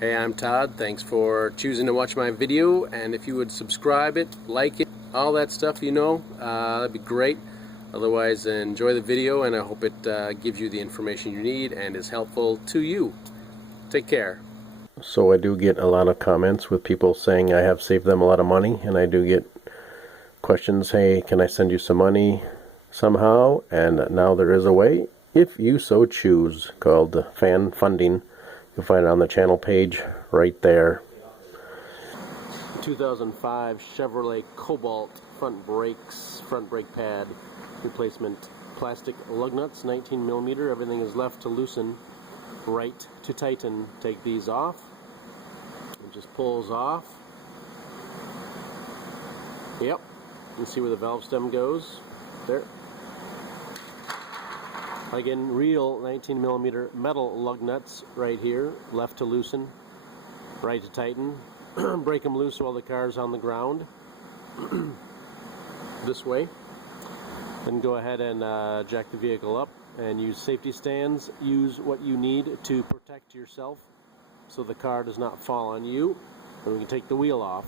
Hey, I'm Todd. Thanks for choosing to watch my video, and if you would subscribe it, like it, all that stuff, that'd be great. Otherwise, enjoy the video, and I hope it gives you the information you need and is helpful to you. Take care. So I do get a lot of comments with people saying I have saved them a lot of money, and I do get questions, hey, can I send you some money somehow? And now there is a way, if you so choose, called fan funding. You'll find it on the channel page right there. 2005 Chevrolet Cobalt front brake pad replacement. Plastic lug nuts, 19mm. Everything is left to loosen, right to tighten. Take these off. It just pulls off. Yep. You can see where the valve stem goes. There. Again, real 19mm metal lug nuts right here, left to loosen, right to tighten. Break them loose while the car's on the ground. This way. Then go ahead and jack the vehicle up and use safety stands. Use what you need to protect yourself so the car does not fall on you. And we can take the wheel off.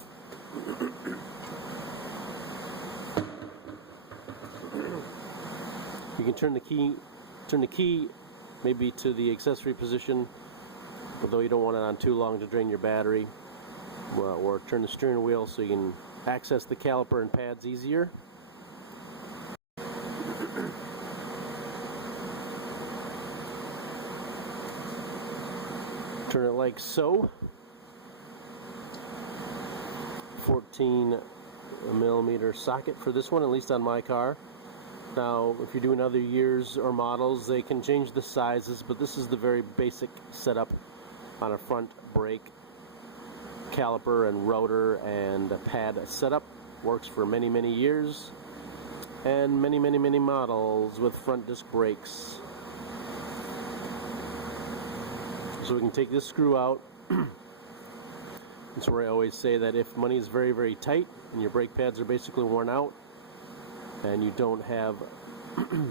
You can turn the key maybe to the accessory position, although you don't want it on too long to drain your battery, or turn the steering wheel so you can access the caliper and pads easier. Turn it like so. 14mm socket for this one, at least on my car. Now, if you're doing other years or models, they can change the sizes, but this is the very basic setup on a front brake caliper and rotor and pad setup. Works for many, many years and many, many, many models with front disc brakes. So we can take this screw out. That's where I always say that if money is very, very tight and your brake pads are basically worn out, and you don't have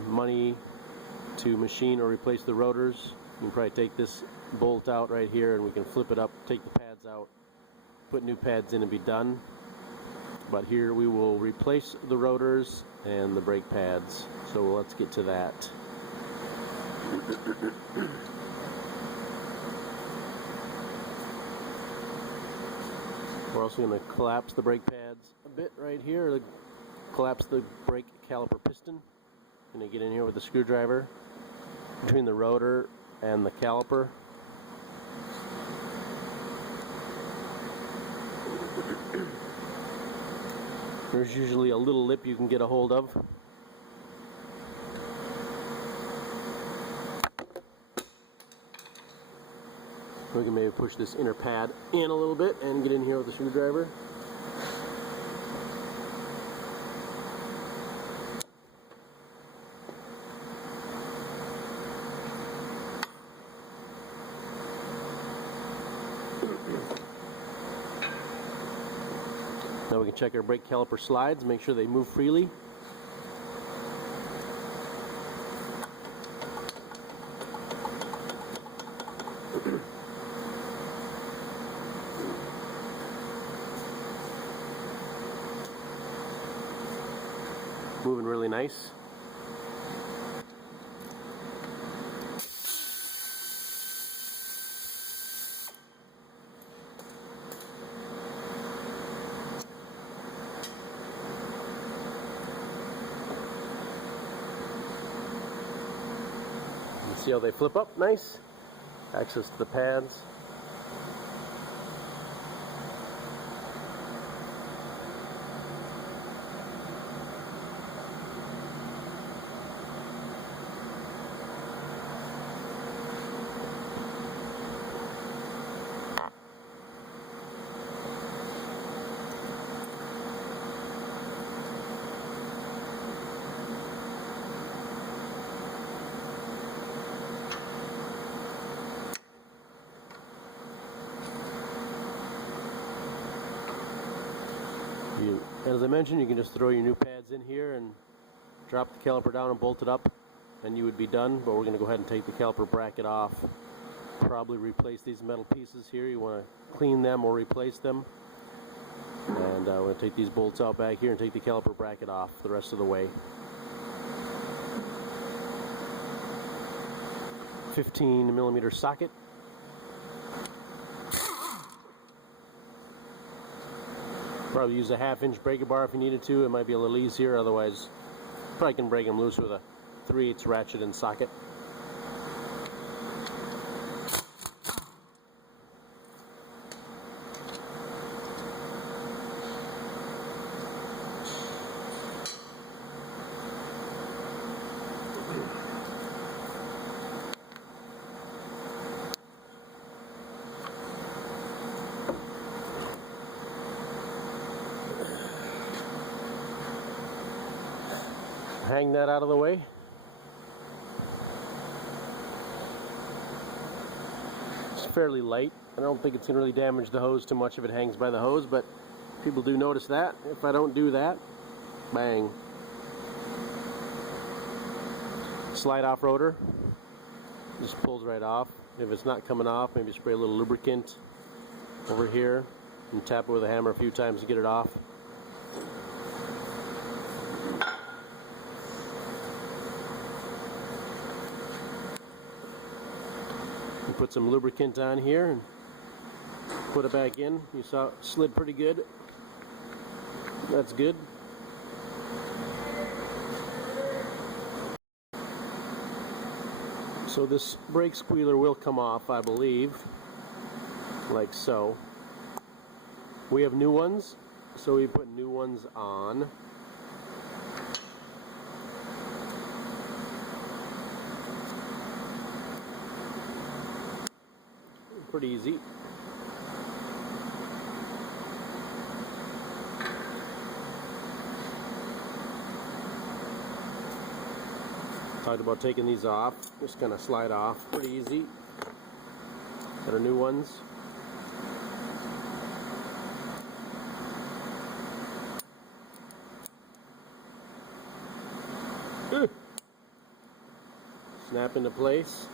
money to machine or replace the rotors, you can probably take this bolt out right here and we can flip it up, take the pads out, put new pads in and be done. But here we will replace the rotors and the brake pads. So let's get to that. We're also going to collapse the brake pads a bit right here. Collapse the brake caliper piston. Going to get in here with a screwdriver between the rotor and the caliper. There's usually a little lip you can get a hold of. We can maybe push this inner pad in a little bit and get in here with the screwdriver. Now we can check our brake caliper slides, make sure they move freely. Moving really nice. See how they flip up nice? Access to the pads. As I mentioned, you can just throw your new pads in here and drop the caliper down and bolt it up, and you would be done. But we're going to go ahead and take the caliper bracket off, probably replace these metal pieces here. You want to clean them or replace them. And I'm going to take these bolts out back here and take the caliper bracket off the rest of the way. 15mm socket. Probably use a 1/2-inch breaker bar if you needed to. It might be a little easier, otherwise probably can break them loose with a 3/8 ratchet and socket. Hang that out of the way. It's fairly light. I don't think it's going to really damage the hose too much if it hangs by the hose, but people do notice that. If I don't do that, bang. Slide off rotor. Just pulls right off. If it's not coming off, maybe spray a little lubricant over here and tap it with a hammer a few times to get it off. Put some lubricant on here and put it back in. You saw it slid pretty good. That's good. So this brake squealer will come off, I believe, like so. We have new ones, so we put new ones on. Pretty easy. Talked about taking these off. Just gonna slide off. Pretty easy. Got our new ones. Snap into place.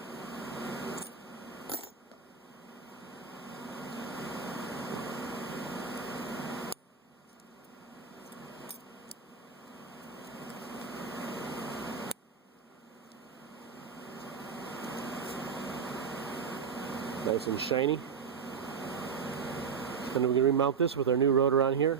Nice and shiny. And we're going to remount this with our new rotor on here.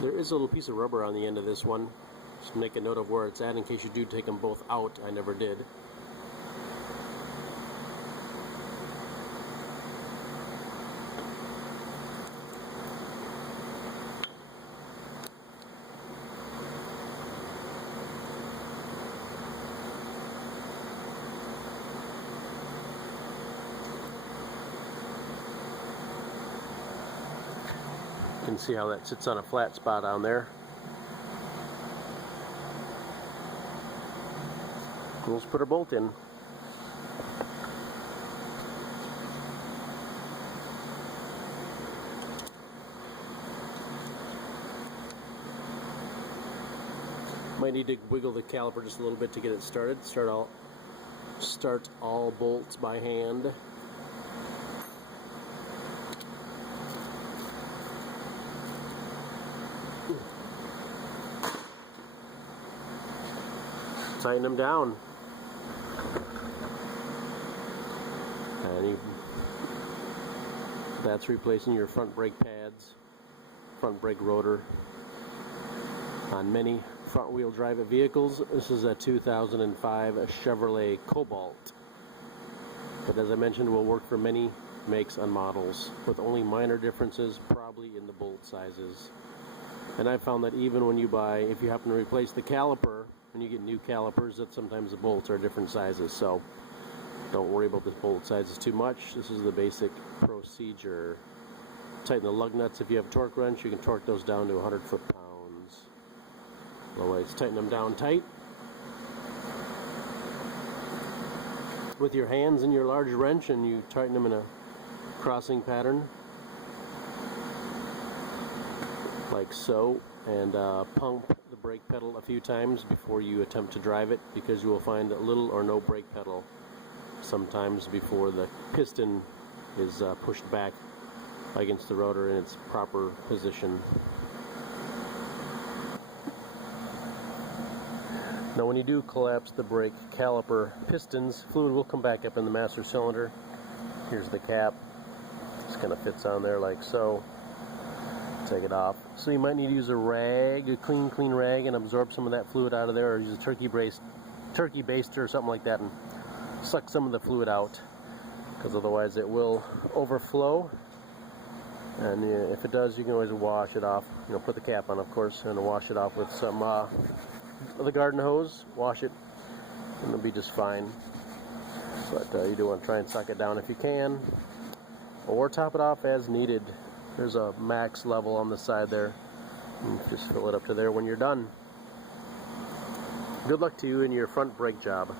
There is a little piece of rubber on the end of this one. Just make a note of where it's at in case you do take them both out. I never did. You can see how that sits on a flat spot on there. Let's put our bolt in. Might need to wiggle the caliper just a little bit to get it started. Start all bolts by hand. Tighten them down. And That's replacing your front brake pads, front brake rotor. On many front-wheel drive vehicles, this is a 2005 Chevrolet Cobalt. But as I mentioned, will work for many makes and models, with only minor differences, probably in the bolt sizes. And I've found that even when you buy, if you happen to replace the caliper, when you get new calipers, that sometimes the bolts are different sizes. So don't worry about the bolt sizes too much. This is the basic procedure. Tighten the lug nuts. If you have a torque wrench, you can torque those down to 100 foot-pounds. Otherwise, tighten them down tight. With your hands and your large wrench, and you tighten them in a crossing pattern, like so, and pump the brake pedal a few times before you attempt to drive it, because you will find little or no brake pedal sometimes before the piston is pushed back against the rotor in its proper position. Now when you do collapse the brake caliper pistons, fluid will come back up in the master cylinder. Here's the cap. Just kind of fits on there like so. Take it off. So you might need to use a rag, a clean rag, and absorb some of that fluid out of there, or use a turkey baster or something like that and suck some of the fluid out, because otherwise it will overflow. And if it does, you can always wash it off. You know, put the cap on, of course, and wash it off with some of the garden hose. Wash it, and it'll be just fine. But you do want to try and suck it down if you can, or top it off as needed. There's a max level on the side there. And just fill it up to there when you're done. Good luck to you in your front brake job.